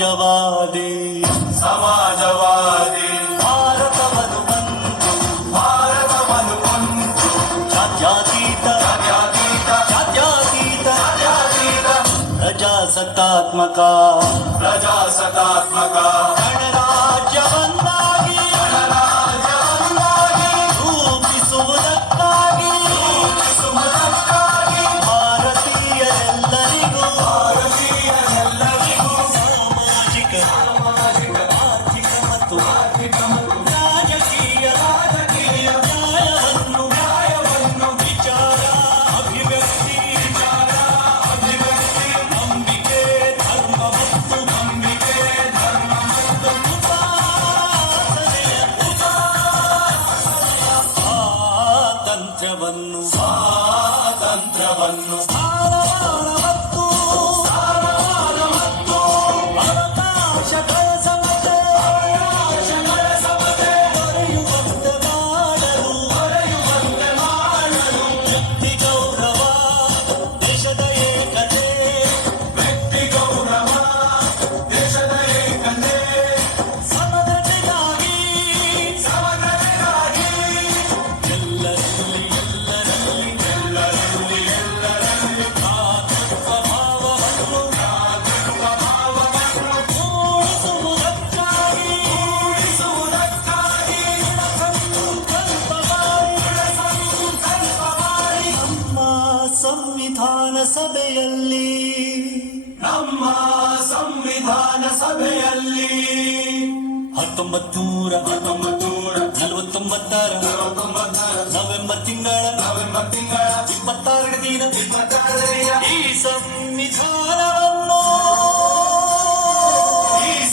ಸಮಾಜವಾದಿ ಸಮಾಜವಾದಿ ಭಾರತವನ್ನು ಒಂದು ಜಾತ್ಯತೀತ ಪ್ರಜಾಸತ್ತಾತ್ಮಕ ಗಣರಾಜ್ಯವನ್ನಾಗಿ ರೂಪಿಸುವುದಕ್ಕಾಗಿ ಭಾರತೀಯರೆಲ್ಲರಿಗೂ ಸಾಮಾಜಿಕ ಆರ್ಥಿಕ ಮತ್ತು ರಾಜಕೀಯ ನ್ಯಾಯವನ್ನು ವಿಚಾರ ಅಭಿವ್ಯಕ್ತಿ ನಂಬಿಕೆ ಧರ್ಮ ಮತ್ತು ಸ್ವಾತಂತ್ರ್ಯವನ್ನು ಸ್ಥಾನಮಾನ ಮತ್ತು ಅವಕಾಶಗಳ ಸಮತೆ ದೊರೆಯುವಂತೆ ಮಾಡಲು ವ್ಯಕ್ತಿ ಗೌರವ ದೇಶದ ಏಕತೆ ಸಮಗ್ರತೆಗಾಗಿ ಎಲ್ಲರಲ್ಲಿ ಭ್ರಾತೃತ್ವ ಭಾವವನ್ನು ಮೂಡಿಸುವುದಕ್ಕಾಗಿ ಸಂಕಲ್ಪವಾಗಿ ನಮ್ಮ ಸಂವಿಧಾನ ಸಭೆಯಲ್ಲಿ 1949 ನವೆಂಬರ್ ತಿಂಗಳ 26ನೇ ದಿನ ಈ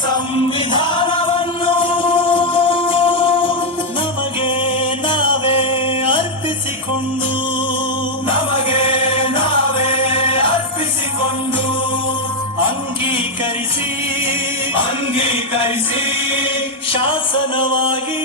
ಸಂವಿಧಾನವನ್ನು ನಮಗೆ ನಾವೇ ಅರ್ಪಿಸಿಕೊಂಡು ಅಂಗೀಕರಿಸಿ ಶಾಸನವಾಗಿ